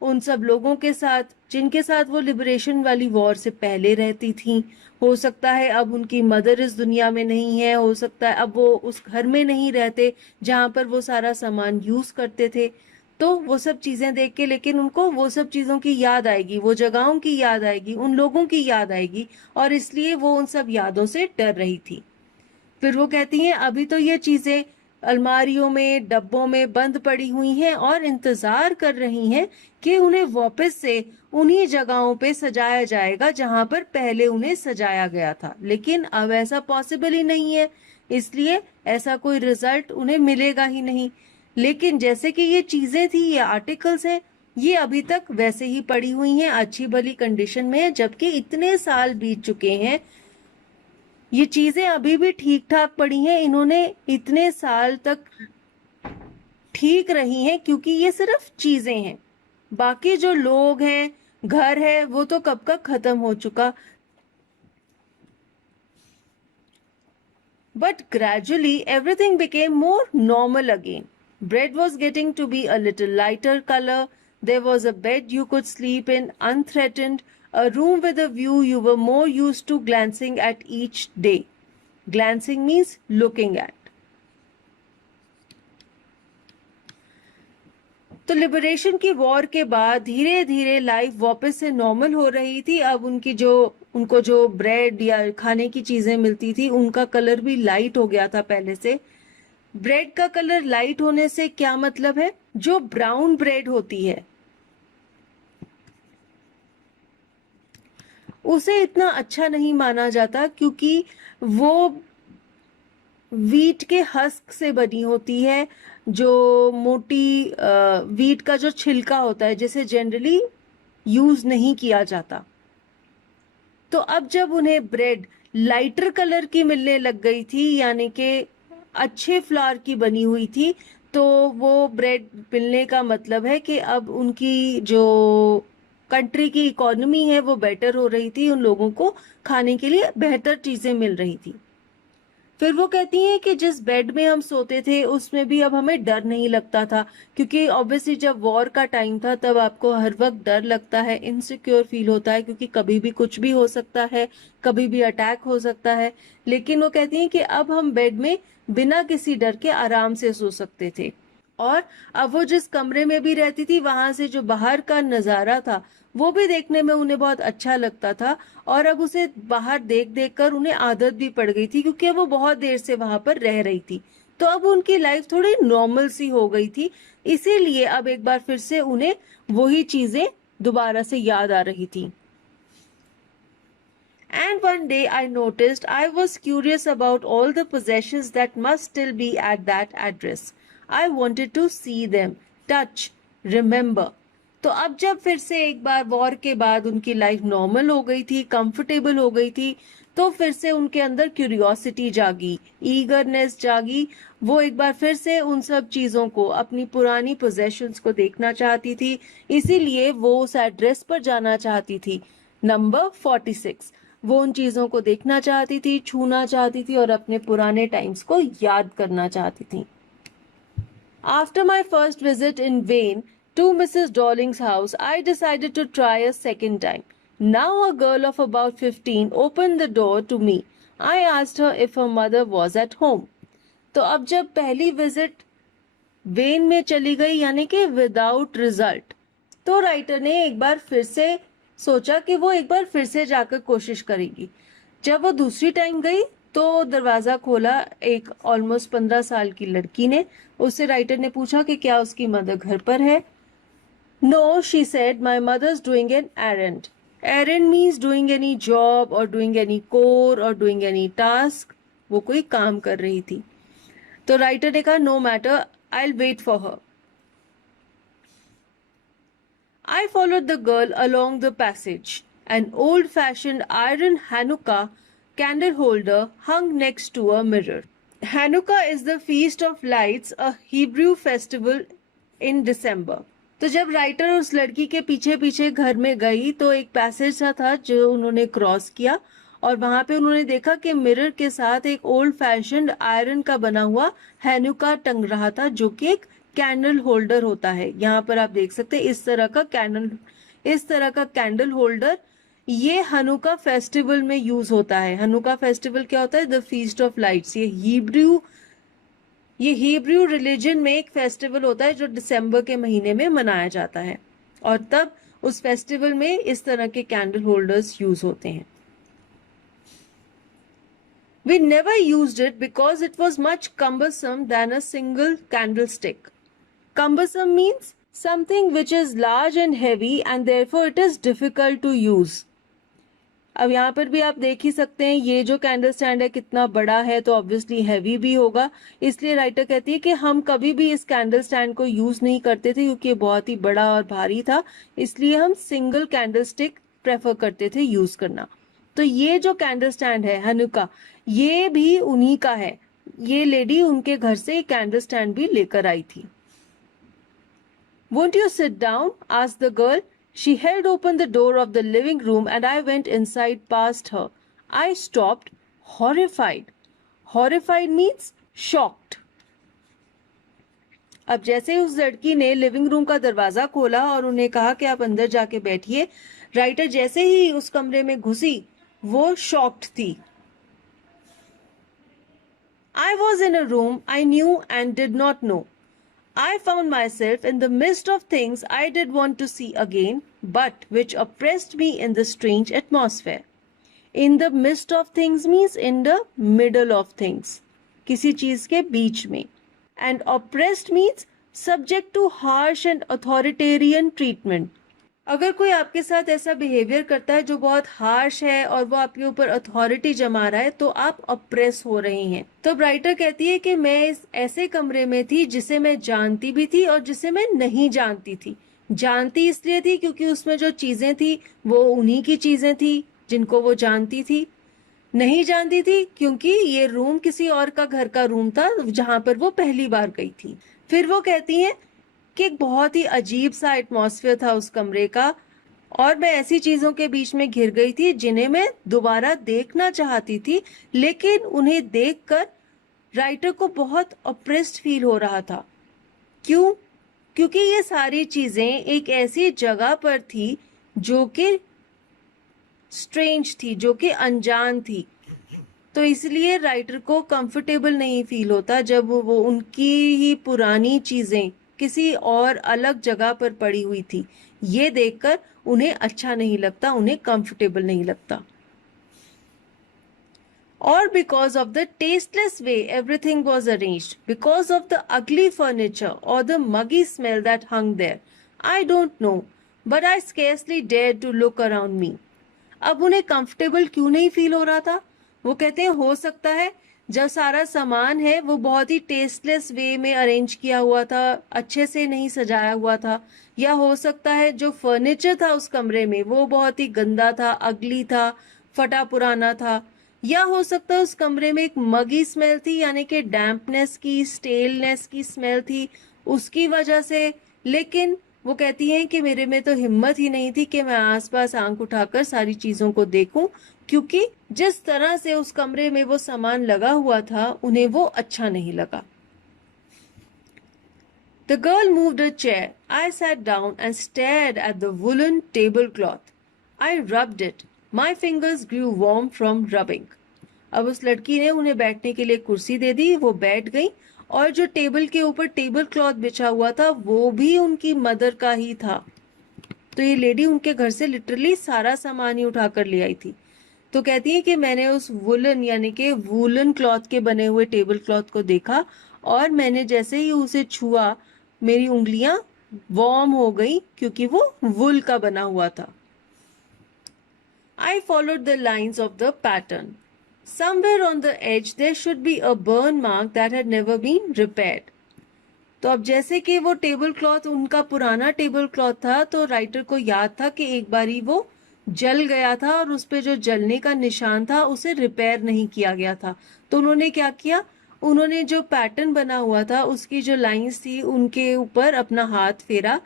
उन सब लोगों के साथ जिनके साथ वो लिबरेशन वाली वॉर से पहले रहती थी। हो सकता है अब उनकी मदर इस दुनिया में नहीं है, हो सकता है अब वो उस घर में नहीं रहते जहाँ पर वो सारा सामान यूज करते थे। तो वो सब चीजें देख के लेकिन उनको वो सब चीजों की याद आएगी, वो जगहों की याद आएगी, उन लोगों की याद आएगी और इसलिए वो उन सब यादों से डर रही थी। फिर वो कहती हैं अभी तो ये चीजें अलमारियों में, डब्बों में बंद पड़ी हुई हैं और इंतजार कर रही हैं कि उन्हें वापस से उन्हीं जगहों पे सजाया जाएगा जहां पर पहले उन्हें सजाया गया था। लेकिन अब ऐसा पॉसिबल ही नहीं है, इसलिए ऐसा कोई रिजल्ट उन्हें मिलेगा ही नहीं। लेकिन जैसे कि ये चीजें थी, ये आर्टिकल्स हैं, ये अभी तक वैसे ही पड़ी हुई हैं, अच्छी भली कंडीशन में है, जबकि इतने साल बीत चुके हैं ये चीजें अभी भी ठीक ठाक पड़ी हैं। इन्होंने इतने साल तक ठीक रही हैं क्योंकि ये सिर्फ चीजें हैं। बाकी जो लोग हैं, घर है वो तो कब का खत्म हो चुका. But gradually everything became more normal again. Bread was getting to be a little lighter color. There was a bed you could sleep in unthreatened, a room with a view you were more used to glancing at each day. Glancing means looking at. तो liberation की war के बाद धीरे धीरे life वापस से normal हो रही थी. अब उनको जो ब्रेड या खाने की चीजें मिलती थी उनका कलर भी लाइट हो गया था पहले से. ब्रेड का कलर लाइट होने से क्या मतलब है? जो ब्राउन ब्रेड होती है उसे इतना अच्छा नहीं माना जाता क्योंकि वो वीट के हस्क से बनी होती है. जो मोटी वीट का जो छिलका होता है जिसे जनरली यूज नहीं किया जाता. तो अब जब उन्हें ब्रेड लाइटर कलर की मिलने लग गई थी यानी कि अच्छे फ्लावर की बनी हुई थी तो वो ब्रेड मिलने का मतलब है कि अब उनकी जो कंट्री की इकोनॉमी है वो बेटर हो रही थी. उन लोगों को खाने के लिए बेहतर चीजें मिल रही थी. फिर वो कहती हैं कि जिस बेड में हम सोते थे उसमें भी अब हमें डर नहीं लगता था क्योंकि ऑब्वियसली जब वॉर का टाइम था तब आपको हर वक्त डर लगता है, इनसिक्योर फील होता है क्योंकि कभी भी कुछ भी हो सकता है, कभी भी अटैक हो सकता है. लेकिन वो कहती हैं कि अब हम बेड में बिना किसी डर के आराम से सो सकते थे. और अब वो जिस कमरे में भी रहती थी वहां से जो बाहर का नजारा था वो भी देखने में उन्हें बहुत अच्छा लगता था. और अब उसे बाहर देख देख कर उन्हें आदत भी पड़ गई थी क्योंकि वो बहुत देर से वहां पर रह रही थी. तो अब उनकी लाइफ थोड़ी नॉर्मल सी हो गई थी. इसीलिए अब एक बार फिर से उन्हें वही चीजें दोबारा से याद आ रही थी. And one day I noticed I was curious about all the possessions that must still be at that address. I wanted to see them, touch, remember. तो अब जब फिर से एक बार वॉर के बाद उनकी लाइफ नॉर्मल हो गई थी, कंफर्टेबल हो गई थी, तो फिर से उनके अंदर क्यूरियोसिटी जागी, ईगरनेस जागी. वो एक बार फिर से उन सब चीजों को, अपनी पुरानी पोजेशंस को देखना चाहती थी. इसीलिए वो उस एड्रेस पर जाना चाहती थी, नंबर 46. वो उन चीजों को देखना चाहती थी, छूना चाहती थी और अपने पुराने टाइम्स को याद करना चाहती थी. After my first visit in vain to Mrs. Darling's house, I decided to try a second time. Now a girl of about 15 opened the door to me. I asked her if her mother was at home. तो अब जब पहली visit when में चली गई यानी कि without result, तो राइटर ने एक बार फिर से सोचा कि वो एक बार फिर से जाकर कोशिश करेगी. जब वो दूसरी टाइम गई तो दरवाजा खोला एक ऑलमोस्ट 15 साल की लड़की ने. उससे राइटर ने पूछा कि क्या उसकी मदर घर पर है. No, she said, my mother's doing an errand. Errand means doing any job or doing any chore or doing any task. वो कोई काम कर रही थी. तो राइटर ने कहा no matter, I will wait for her. I followed the girl along the passage. An old-fashioned iron Hanukkah candle holder hung next to a mirror. Hanukkah is the Feast of Lights, a Hebrew festival in December. तो जब writer उस लड़की के पीछे पीछे घर में गई तो एक पैसेज सा था जो उन्होंने क्रॉस किया और वहां पे उन्होंने देखा कि मिरर के साथ एक ओल्ड फैशन्ड आयरन का बना हुआ हैनुका टंग रहा था जो कि एक कैंडल होल्डर होता है. यहाँ पर आप देख सकते हैं इस तरह का कैंडल होल्डर ये हनुका फेस्टिवल में यूज होता है. हनुका फेस्टिवल क्या होता है? The feast of lights. ये हिब्रू रिलीजन में एक फेस्टिवल होता है जो दिसंबर के महीने में मनाया जाता है और तब उस फेस्टिवल में इस तरह के कैंडल होल्डर्स यूज होते हैं. We never used it because it was much cumbersome than a single candlestick. Cumbersome means something which is large and heavy and therefore it is difficult to use. अब यहाँ पर भी आप देख ही सकते हैं ये जो कैंडल स्टैंड है कितना बड़ा है तो ऑब्वियसली हैवी भी होगा. इसलिए राइटर कहती है कि हम कभी भी इस कैंडल स्टैंड को यूज नहीं करते थे क्योंकि ये बहुत ही बड़ा और भारी था. इसलिए हम सिंगल कैंडल स्टिक प्रेफर करते थे यूज करना. तो ये जो कैंडल स्टैंड है हनुका ये भी उन्हीं का है. ये लेडी उनके घर से कैंडल स्टैंड भी लेकर आई थी. Won't you sit down? asked the girl. She held open the door of the living room and I went inside past her. I stopped, horrified. Horrified means shocked. अब जैसे ही उस लड़की ने लिविंग रूम का दरवाजा खोला और उन्हें कहा कि आप अंदर जाके बैठिए, राइटर जैसे ही उस कमरे में घुसी वो शॉक्ड थी. I was in a room I knew and did not know. I found myself in the midst of things I did want to see again, but which oppressed me in the strange atmosphere. In the midst of things means in the middle of things. किसी चीज के बीच में. And oppressed means subject to harsh and authoritarian treatment. अगर कोई आपके साथ ऐसा behaviour करता है जो बहुत हार्श है और वो आपके ऊपर अथॉरिटी जमा रहा है तो आप अप्रेस हो रहे हैं. तो राइटर कहती है कि मैं इस ऐसे कमरे में थी जिसे मैं जानती भी थी और जिसे मैं नहीं जानती थी. जानती इसलिए थी क्योंकि उसमें जो चीजें थी वो उन्हीं की चीजें थी जिनको वो जानती थी. नहीं जानती थी क्योंकि ये रूम किसी और का घर का रूम था जहां पर वो पहली बार गई थी. फिर वो कहती हैं कि एक बहुत ही अजीब सा एटमॉस्फेयर था उस कमरे का और मैं ऐसी चीजों के बीच में घिर गई थी जिन्हें मैं दोबारा देखना चाहती थी, लेकिन उन्हें देखकर राइटर को बहुत ऑप्रेस्ड फील हो रहा था. क्यों? क्योंकि ये सारी चीजें एक ऐसी जगह पर थी जो कि स्ट्रेंज थी, जो कि अनजान थी. तो इसलिए राइटर को कंफर्टेबल नहीं फील होता जब वो उनकी ही पुरानी चीजें किसी और अलग जगह पर पड़ी हुई थी. ये देखकर उन्हें अच्छा नहीं लगता, उन्हें कंफर्टेबल नहीं लगता. Or because of the tasteless way everything was arranged, because of the ugly furniture or the muggy smell that hung there. I don't know, but I scarcely dared to look around me. अब उन्हें comfortable क्यों नहीं feel हो रहा था? वो कहते हैं हो सकता है जब सारा सामान है वो बहुत ही टेस्टलेस वे में अरेंज किया हुआ था, अच्छे से नहीं सजाया हुआ था, या हो सकता है जो फर्नीचर था उस कमरे में वो बहुत ही गंदा था, अगली था, फटा पुराना था, या हो सकता है उस कमरे में एक मगी स्मेल थी यानी कि डैम्पनेस की, स्टेलनेस की स्मेल थी, उसकी वजह से. लेकिन वो कहती हैं कि मेरे में तो हिम्मत ही नहीं थी कि मैं आसपास आंख उठाकर सारी चीजों को देखूं, क्योंकि जिस तरह से उस कमरे में वो सामान लगा हुआ था उन्हें वो अच्छा नहीं लगा. The girl moved a chair. I sat down and stared at the woolen tablecloth. I rubbed it. My fingers grew warm from rubbing. अब उस लड़की ने उन्हें बैठने के लिए कुर्सी दे दी, वो बैठ गई और जो टेबल के ऊपर टेबल क्लॉथ बिछा हुआ था वो भी उनकी मदर का ही था. तो ये लेडी उनके घर से लिटरली सारा सामान ही उठाकर ले आई थी. तो कहती है कि मैंने उस वुलन यानी कि वूलन क्लॉथ के बने हुए टेबल क्लॉथ को देखा और मैंने जैसे ही उसे छुआ मेरी उंगलियां वार्म हो गई क्योंकि वो वुल का बना हुआ था. I followed the lines of the pattern. Somewhere on the edge there should be a burn mark that had never been repaired. तो अब जैसे कि वो टेबल क्लॉथ उनका पुराना टेबल क्लॉथ था तो राइटर को याद था कि एक बारी वो जल गया था और उस पे जो जलने का निशान था उसे रिपेयर नहीं किया गया था. तो उन्होंने क्या किया, उन्होंने जो पैटर्न बना हुआ था उसकी जो लाइंस थी उनके ऊपर अपना हाथ फेरा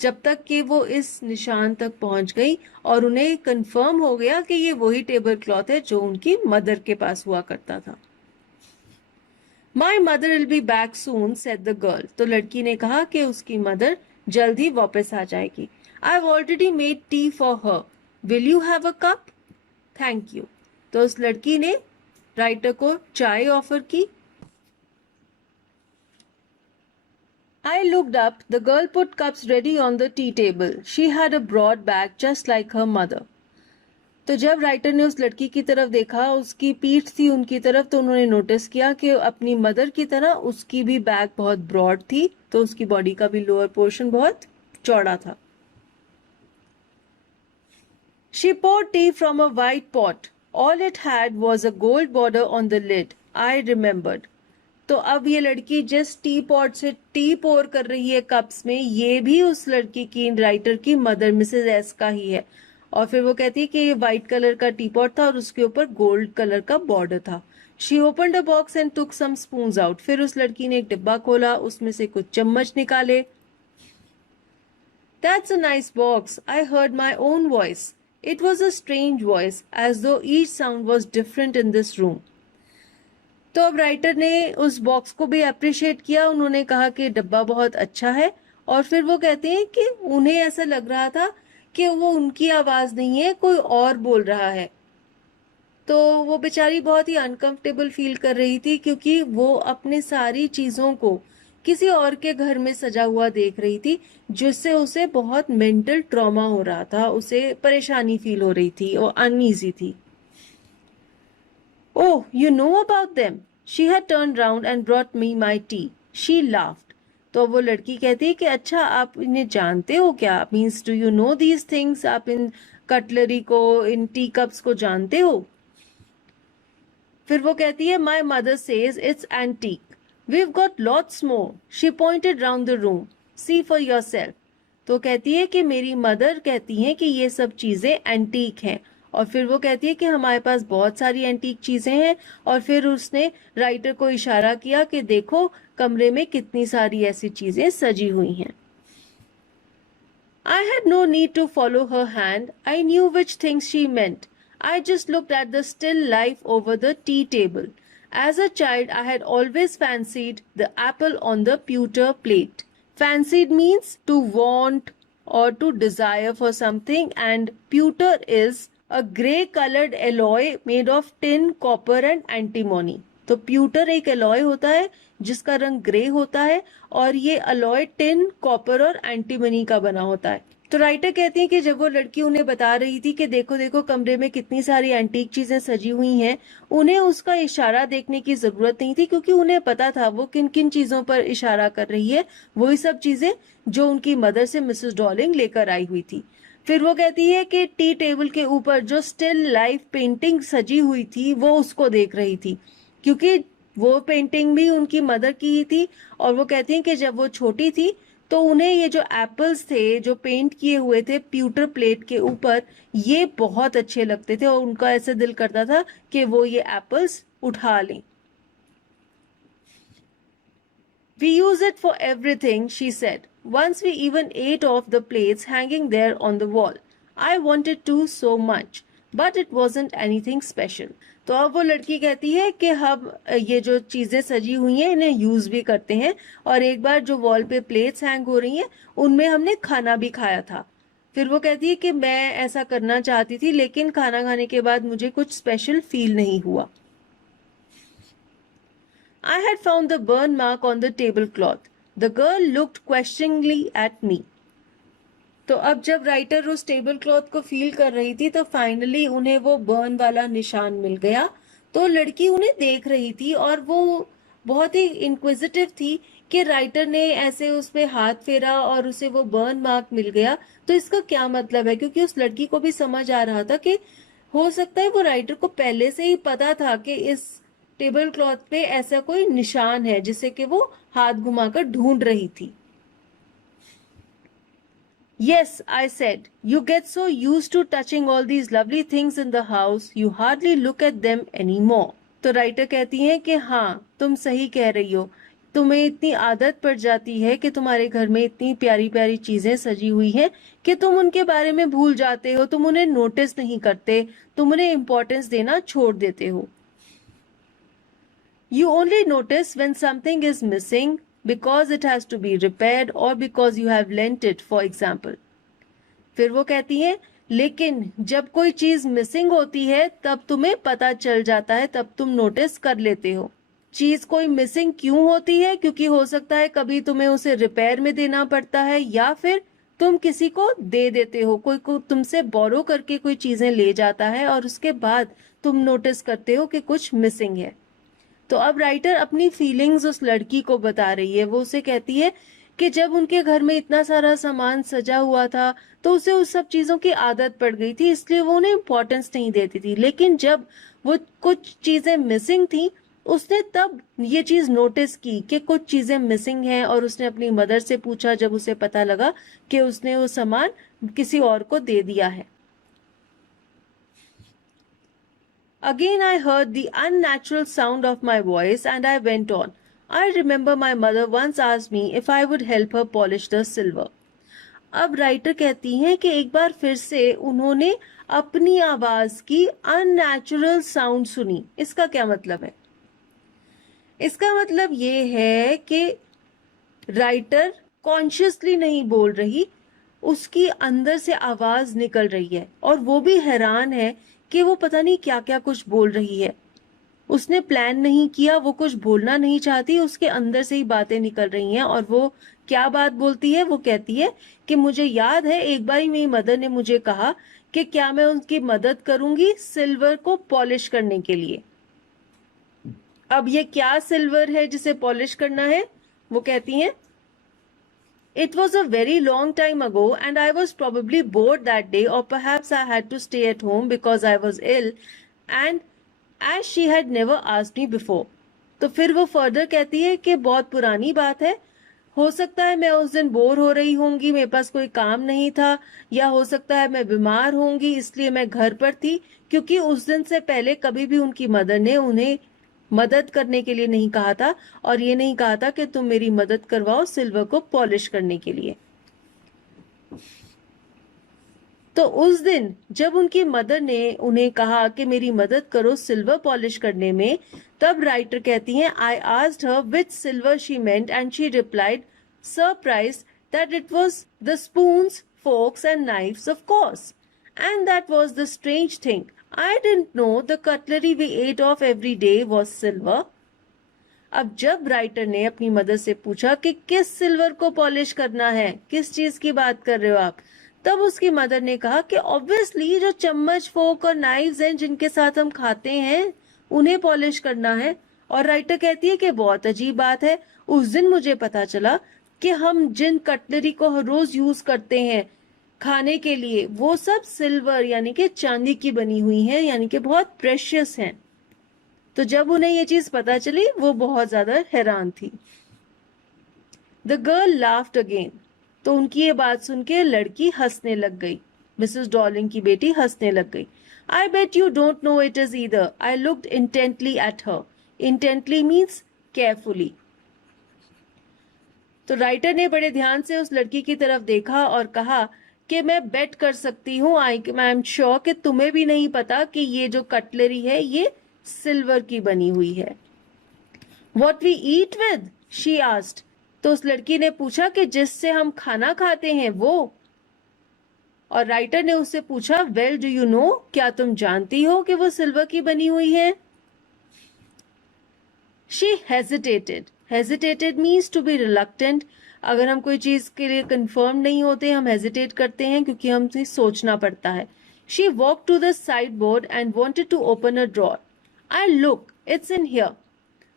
जब तक कि वो इस निशान तक पहुंच गई और उन्हें कंफर्म हो गया कि ये वही टेबल क्लॉथ है जो उनकी मदर के पास हुआ करता था. My mother will be back soon, said the girl. तो लड़की ने कहा कि उसकी मदर जल्द ही वापस आ जाएगी. I've already made tea for her. Will you have a cup? Thank you. तो उस लड़की ने राइटर को चाय ऑफर की. I looked up. The girl put cups ready on the tea table. She had a broad back just like her mother. तो जब writer ने उस लड़की की तरफ देखा, उसकी पीठ थी उनकी तरफ, तो उन्होंने नोटिस किया कि अपनी मदर की तरह उसकी भी बैक बहुत ब्रॉड थी, तो उसकी बॉडी का भी लोअर पोर्शन बहुत चौड़ा था. She poured tea from a white pot. All it had was a gold border on the lid. I remembered. तो अब ये लड़की जिस टी पॉट से टी पोर कर रही है कप्स में, ये भी उस लड़की की, राइटर की मदर मिसेस एस का ही है. और फिर वो कहती है कि ये व्हाइट कलर का टी पॉट था और उसके ऊपर गोल्ड कलर का बॉर्डर था. She opened a box and took some spoons out. फिर उस लड़की ने एक डिब्बा खोला, उसमें से कुछ चम्मच निकाले. That's a nice box. I heard my own voice. It was a strange voice, as though each sound was different in this room. तो अब राइटर ने उस बॉक्स को भी अप्रिशिएट किया, उन्होंने कहा कि डब्बा बहुत अच्छा है, और फिर वो कहते हैं कि उन्हें ऐसा लग रहा था कि वो उनकी आवाज नहीं है, कोई और बोल रहा है। तो वो बेचारी बहुत ही अनकंफर्टेबल फील कर रही थी, क्योंकि वो अपने सारी चीजों को किसी और के घर में सजा हुआ देख रही थी, जिससे उसे बहुत मेंटल ट्रॉमा हो रहा था, उसे परेशानी फील हो रही थी और अनईजी थी। Oh, you know about them? She had turned round and brought me my tea. She laughed. तो वो लड़की कहती है कि अच्छा, आप इन्हें जानते हो क्या? Means do you know these things? आप इन कटलरी को, इन टी कप्स को जानते हो? फिर वो कहती है, my mother says it's antique. We've got lots more. She pointed round the room. See for yourself. तो कहती है कि मेरी मदर कहती हैं कि ये सब चीजें एंटीक हैं, और फिर वो कहती है कि हमारे पास बहुत सारी एंटीक चीजें हैं, और फिर उसने राइटर को इशारा किया कि देखो कमरे में कितनी सारी ऐसी चीजें सजी हुई हैं। I had no need to follow her hand. I knew which things she meant. I just looked at the still life over the tea table. As a child, I had always fancied the apple on the pewter plate. Fancied means to want or to desire for something, and pewter is a grey colored alloy made of tin, copper and antimony. तो pewter एक alloy होता है जिसका रंग grey होता है, और ये अलॉय टिन, कॉपर और एंटीमनी का बना होता है। तो राइटर कहती है कि जब वो लड़की उन्हें बता रही थी कि देखो देखो कमरे में कितनी सारी एंटीक चीजें सजी हुई हैं, उन्हें उसका इशारा देखने की जरूरत नहीं थी, क्योंकि उन्हें पता था वो किन किन चीजों पर इशारा कर रही है। वही सब चीजें जो उनकी मदर से मिसेस डॉलिंग लेकर आई हुई थी। फिर वो कहती है कि टी टेबल के ऊपर जो स्टिल लाइफ पेंटिंग सजी हुई थी वो उसको देख रही थी, क्योंकि वो पेंटिंग भी उनकी मदर की ही थी। और वो कहती हैं कि जब वो छोटी थी तो उन्हें ये जो एप्पल्स थे जो पेंट किए हुए थे प्यूटर प्लेट के ऊपर, ये बहुत अच्छे लगते थे, और उनका ऐसा दिल करता था कि वो ये एप्पल्स उठा लें। We use it for everything, she said. Once we even ate off the plates hanging there on the wall. I wanted to so much, but it wasn't anything special. तो अब वो लड़की कहती है कि हम ये जो चीजें सजी हुई हैं इन्हें यूज भी करते हैं, और एक बार जो वॉल पे प्लेट्स हैंग हो रही हैं उनमें हमने खाना भी खाया था। फिर वो कहती है कि मैं ऐसा करना चाहती थी, लेकिन खाना खाने के बाद मुझे कुछ स्पेशल फील नहीं हुआ। I had found the burn mark on the tablecloth. The girl looked questioningly at me. तो अब जब राइटर उस टेबल क्लॉथ को फील कर रही थी तो फाइनली उन्हें वो बर्न वाला निशान मिल गया। तो लड़की उन्हें देख रही थी और वो बहुत ही इंक्विजिटिव थी कि राइटर ने ऐसे उस पे हाथ फेरा और उसे वो बर्न मार्क मिल गया, तो इसका क्या मतलब है? क्योंकि उस लड़की को भी समझ आ रहा था कि हो सकता है वो राइटर को पहले से ही पता था कि इस टेबल क्लॉथ पे ऐसा कोई निशान है जिसे कि वो हाथ घुमाकर ढूंढ रही थी। Yes, I said, you get so used to touching all these lovely things in the house, you hardly look at them anymore. तो राइटर कहती है कि हाँ, तुम सही कह रही हो, तुम्हें इतनी आदत पड़ जाती है कि तुम्हारे घर में इतनी प्यारी प्यारी चीजें सजी हुई हैं कि तुम उनके बारे में भूल जाते हो, तुम उन्हें नोटिस नहीं करते, तुम उन्हें इम्पोर्टेंस देना छोड़ देते हो। You only notice when something is missing because it has to be repaired or because you have lent it, for example. फिर वो कहती है, लेकिन जब कोई चीज मिसिंग होती है तब तुम्हें पता चल जाता है, तब तुम नोटिस कर लेते हो। चीज कोई मिसिंग क्यों होती है? क्योंकि हो सकता है कभी तुम्हें उसे रिपेयर में देना पड़ता है, या फिर तुम किसी को दे देते हो, कोई को तुमसे बोरो करके कोई चीजें ले जाता है और उसके बाद तुम नोटिस करते हो कि कुछ मिसिंग है। तो अब राइटर अपनी फीलिंग्स उस लड़की को बता रही है। वो उसे कहती है कि जब उनके घर में इतना सारा सामान सजा हुआ था तो उसे उस सब चीजों की आदत पड़ गई थी, इसलिए वो उन्हें इम्पोर्टेंस नहीं देती थी। लेकिन जब वो कुछ चीजें मिसिंग थी उसने तब ये चीज नोटिस की कि कुछ चीजें मिसिंग हैं, और उसने अपनी मदर से पूछा जब उसे पता लगा कि उसने वो सामान किसी और को दे दिया है। Again I heard the unnatural sound of my voice and I went on. I remember my mother once asked me if I would help her polish the silver. अब राइटर कहती हैं कि एक बार फिर से उन्होंने अपनी आवाज की अननेचुरल साउंड सुनी। इसका क्या मतलब है? इसका मतलब ये है कि राइटर कॉन्शियसली नहीं बोल रही, उसकी अंदर से आवाज निकल रही है और वो भी हैरान है कि वो पता नहीं क्या क्या कुछ बोल रही है। उसने प्लान नहीं किया, वो कुछ बोलना नहीं चाहती, उसके अंदर से ही बातें निकल रही हैं। और वो क्या बात बोलती है? वो कहती है कि मुझे याद है एक बार मेरी मदर ने मुझे कहा कि क्या मैं उनकी मदद करूंगी सिल्वर को पॉलिश करने के लिए। अब ये क्या सिल्वर है जिसे पॉलिश करना है? वो कहती हैं, It was a very long time ago and I was probably bored that day, or perhaps I had to stay at home because I was ill and as she had never asked me before. तो फिर वो further कहती है कि बहुत पुरानी बात है, हो सकता है मैं उस दिन बोर हो रही होंगी, मेरे पास कोई काम नहीं था, या हो सकता है मैं बीमार होंगी इसलिए मैं घर पर थी, क्योंकि उस दिन से पहले कभी भी उनकी मदर ने उन्हें मदद करने के लिए नहीं कहा था और ये नहीं कहा था कि तुम मेरी मदद करवाओ सिल्वर को पॉलिश करने के लिए। तो उस दिन जब उनकी मदर ने उन्हें कहा कि मेरी मदद करो सिल्वर पॉलिश करने में, तब राइटर कहती हैं, I asked her which silver she meant and she replied surprised that it was the spoons, forks and knives, of course. And that was the strange thing. I didn't know the cutlery we ate of every day was silver. अब जब writer ने अपनी mother से पूछा कि किस silver को polish करना है, किस चीज की बात कर रहे हो आप, तब उसकी मदर ने कहा कि ऑब्वियसली जो चम्मच, फोक और नाइव्स हैं जिनके साथ हम खाते हैं उन्हें पॉलिश करना है। और राइटर कहती है कि बहुत अजीब बात है, उस दिन मुझे पता चला कि हम जिन कटलरी को हर रोज यूज करते हैं खाने के लिए वो सब सिल्वर यानी कि चांदी की बनी हुई है, यानी कि बहुत प्रेशियस हैं। तो जब उन्हें ये चीज पता चली वो बहुत ज्यादा हैरान थी। The girl laughed again. तो उनकी ये बात सुन के लड़की हंसने लग गई। मिसेस डॉर्लिंग की बेटी हंसने लग गई। I bet you don't know it is either. I looked intently at her. Intently means carefully. तो राइटर ने बड़े ध्यान से उस लड़की की तरफ देखा और कहा कि मैं बेट कर सकती हूँ, आई एम श्योर कि तुम्हें भी नहीं पता कि ये जो कटलरी है ये सिल्वर की बनी हुई है। What we eat with? She asked. तो उस लड़की ने पूछा कि जिससे हम खाना खाते हैं वो। और राइटर ने उससे पूछा, वेल डू यू नो, क्या तुम जानती हो कि वो सिल्वर की बनी हुई है? She hesitated. Hesitated means to be reluctant. अगर हम कोई चीज के लिए कंफर्म नहीं होते हम हेजिटेट करते हैं क्योंकि हमें सोचना पड़ता है। She walked to the sideboard and wanted to open a drawer. I look, it's in here.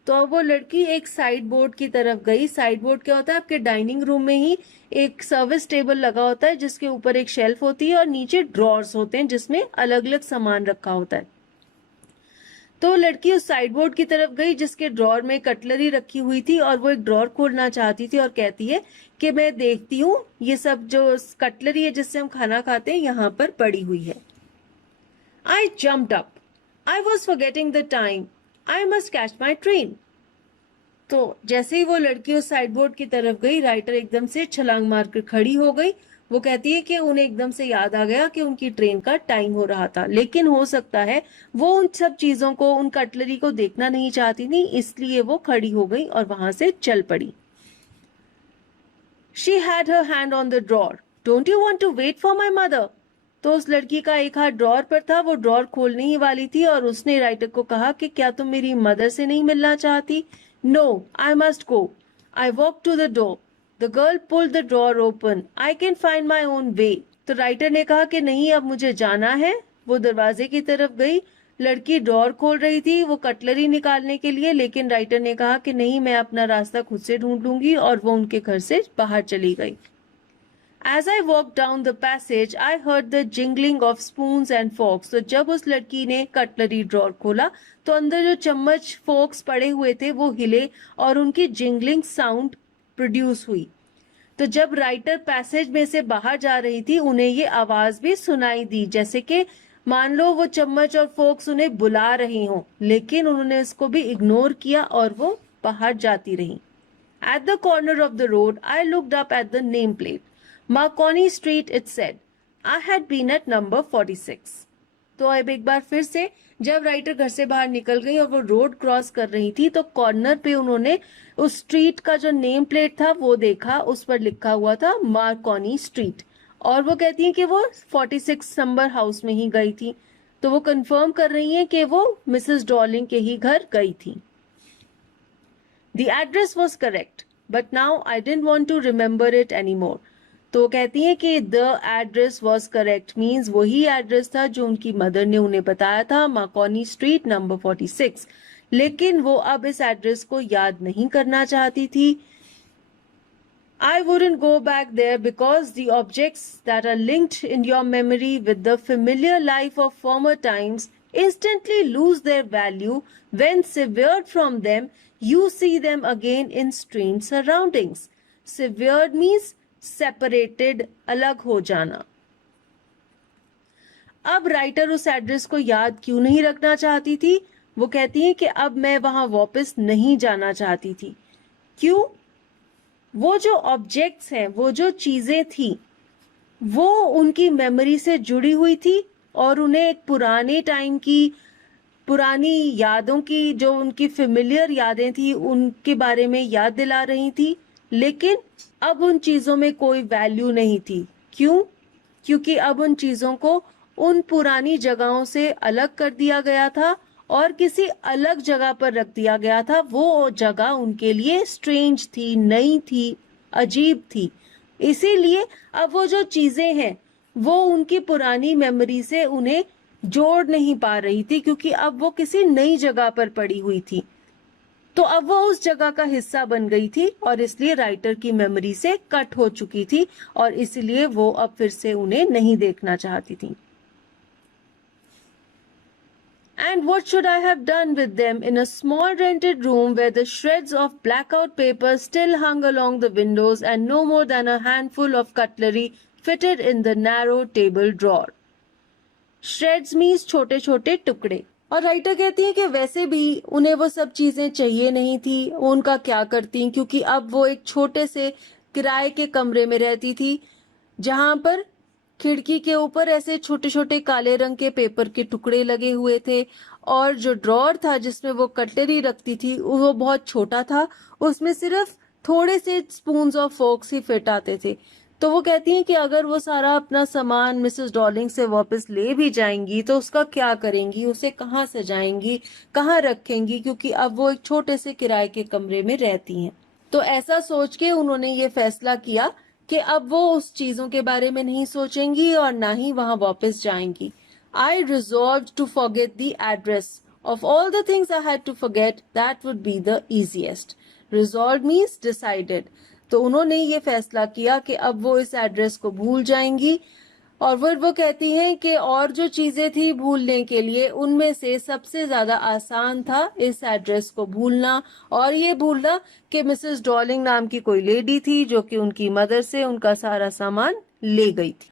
तो अब वो लड़की एक साइड बोर्ड की तरफ गई। साइड बोर्ड क्या होता है? आपके डाइनिंग रूम में ही एक सर्विस टेबल लगा होता है जिसके ऊपर एक शेल्फ होती है और नीचे ड्रॉर्स होते हैं जिसमें अलग अलग सामान रखा होता है। तो लड़की उस साइड बोर्ड की तरफ गई जिसके ड्रॉर में कटलरी रखी हुई थी और वो एक ड्रॉर खोलना चाहती थी और कहती है कि मैं देखती हूँ ये सब जो कटलरी है जिससे हम खाना खाते हैं यहाँ पर पड़ी हुई है। आई jumped up. I was forgetting the time. I must catch my train. तो जैसे ही वो लड़की उस साइड बोर्ड की तरफ गई, राइटर एकदम से छलांग मारकर खड़ी हो गई। वो कहती है कि उन्हें एकदम से याद आ गया कि उनकी ट्रेन का टाइम हो रहा था, लेकिन हो सकता है वो उन सब चीजों को, उन कटलरी को देखना नहीं चाहती थी, इसलिए वो खड़ी हो गई और वहां से चल पड़ी। She had her hand on the drawer. Don't you want to wait for my mother? तो उस लड़की का एक हाथ ड्रॉर पर था, वो ड्रॉर खोलने ही वाली थी और उसने राइटर को कहा कि क्या तुम मेरी मदर से नहीं मिलना चाहती? No, I must go. I walked to the door. The girl pulled the drawer open. I can find my own way. तो राइटर ने कहा कि नहीं, अब मुझे जाना है। वो दरवाजे की तरफ गई। लड़की ड्रॉर खोल रही थी वो कटलरी निकालने के लिए, लेकिन राइटर ने कहा कि नहीं, मैं अपना रास्ता खुद से ढूंढ लूंगी, और वो उनके घर से बाहर चली गई। As I walked down the passage, I heard the jingling of spoons and forks. तो जब उस लड़की ने कटलरी ड्रॉर खोला तो अंदर जो चम्मच फोक्स पड़े हुए थे वो हिले और उनकी जिंगलिंग साउंड प्रोड्यूस हुई। तो जब राइटर पैसेज में से बाहर जा रही थी उन्हें ये आवाज भी सुनाई दी, जैसे कि मान लो वो चम्मच और फोक्स उन्हें बुला रही हों, लेकिन उन्होंने इसको भी इग्नोर किया और वो बाहर जाती रही। At the corner of the road, I looked up at the name plate. Marconi Street, it said. I had been at number 46. तो अब एक बार फिर से जब राइटर घर से बाहर निकल गई और वो रोड क्रॉस कर रही थी तो कॉर्नर पे उन्होंने उस स्ट्रीट का जो नेम प्लेट था वो देखा, उस पर लिखा हुआ था मार्कोनी स्ट्रीट, और वो कहती है कि वो 46 नंबर हाउस में ही गई थी। तो वो कंफर्म कर रही हैं कि वो मिसेस डॉर्लिंग के ही घर गई थी। The address was correct, but now I didn't want to remember it anymore. तो कहती हैं कि the address was correct means वही एड्रेस था जो उनकी मदर ने उन्हें बताया था, मार्कोनी स्ट्रीट नंबर 46, लेकिन वो अब इस एड्रेस को याद नहीं करना चाहती थी। I wouldn't go back there because the objects that are linked in your memory with the familiar life of former times instantly lose their value when severed from them. You see them again in strange surroundings. Severed means separated, अलग हो जाना। अब writer उस address को याद क्यों नहीं रखना चाहती थी? वो कहती है कि अब मैं वहां वापस नहीं जाना चाहती थी। क्यों? वो जो ऑब्जेक्ट्स हैं, वो जो चीजें थी, वो उनकी मेमोरी से जुड़ी हुई थी और उन्हें एक पुराने टाइम की, पुरानी यादों की, जो उनकी फेमिलियर यादें थी उनके बारे में याद दिला रही थी, लेकिन अब उन चीजों में कोई वैल्यू नहीं थी। क्यों? क्योंकि अब उन चीजों को उन पुरानी जगहों से अलग कर दिया गया था और किसी अलग जगह पर रख दिया गया था। वो जगह उनके लिए स्ट्रेंज थी, नई थी, अजीब थी। इसीलिए अब वो जो चीजें हैं वो उनकी पुरानी मेमोरी से उन्हें जोड़ नहीं पा रही थी, क्योंकि अब वो किसी नई जगह पर पड़ी हुई थी। तो अब वो उस जगह का हिस्सा बन गई थी और इसलिए राइटर की मेमोरी से कट हो चुकी थी और इसलिए वो अब फिर से उन्हें नहीं देखना चाहती थी। And what should I have done with them in a small rented room where the shreds of blackout paper still hung along the windows and no more than a handful of cutlery fitted in the narrow table drawer? Shreds means छोटे छोटे टुकड़े। और writer कहती है कि वैसे भी उन्हें वो सब चीजें चाहिए नहीं थी, उनका क्या करती, क्योंकि अब वो एक छोटे से किराए के कमरे में रहती थी जहां पर खिड़की के ऊपर ऐसे छोटे छोटे काले रंग के पेपर के टुकड़े लगे हुए थे और जो ड्रॉर था जिसमें वो कटलरी रखती थी वो बहुत छोटा था, उसमें सिर्फ थोड़े से स्पून्स और फोर्क्स ही फिट आते थे। तो वो कहती हैं कि अगर वो सारा अपना सामान मिसेस डॉर्लिंग से वापस ले भी जाएंगी तो उसका क्या करेंगी, उसे कहाँ सजाएंगी, कहाँ रखेंगी, क्योंकि अब वो एक छोटे से किराए के कमरे में रहती हैं। तो ऐसा सोच के उन्होंने ये फैसला किया कि अब वो उस चीजों के बारे में नहीं सोचेंगी और ना ही वहां वापस जाएंगी। I resolved to forget the address. Of all the things I had to forget, that would be the easiest. Resolved means decided. तो उन्होंने ये फैसला किया कि अब वो इस एड्रेस को भूल जाएंगी और फिर वो कहती हैं कि और जो चीजें थी भूलने के लिए उनमें से सबसे ज्यादा आसान था इस एड्रेस को भूलना और ये भूलना कि मिसेस डॉर्लिंग नाम की कोई लेडी थी जो कि उनकी मदर से उनका सारा सामान ले गई थी।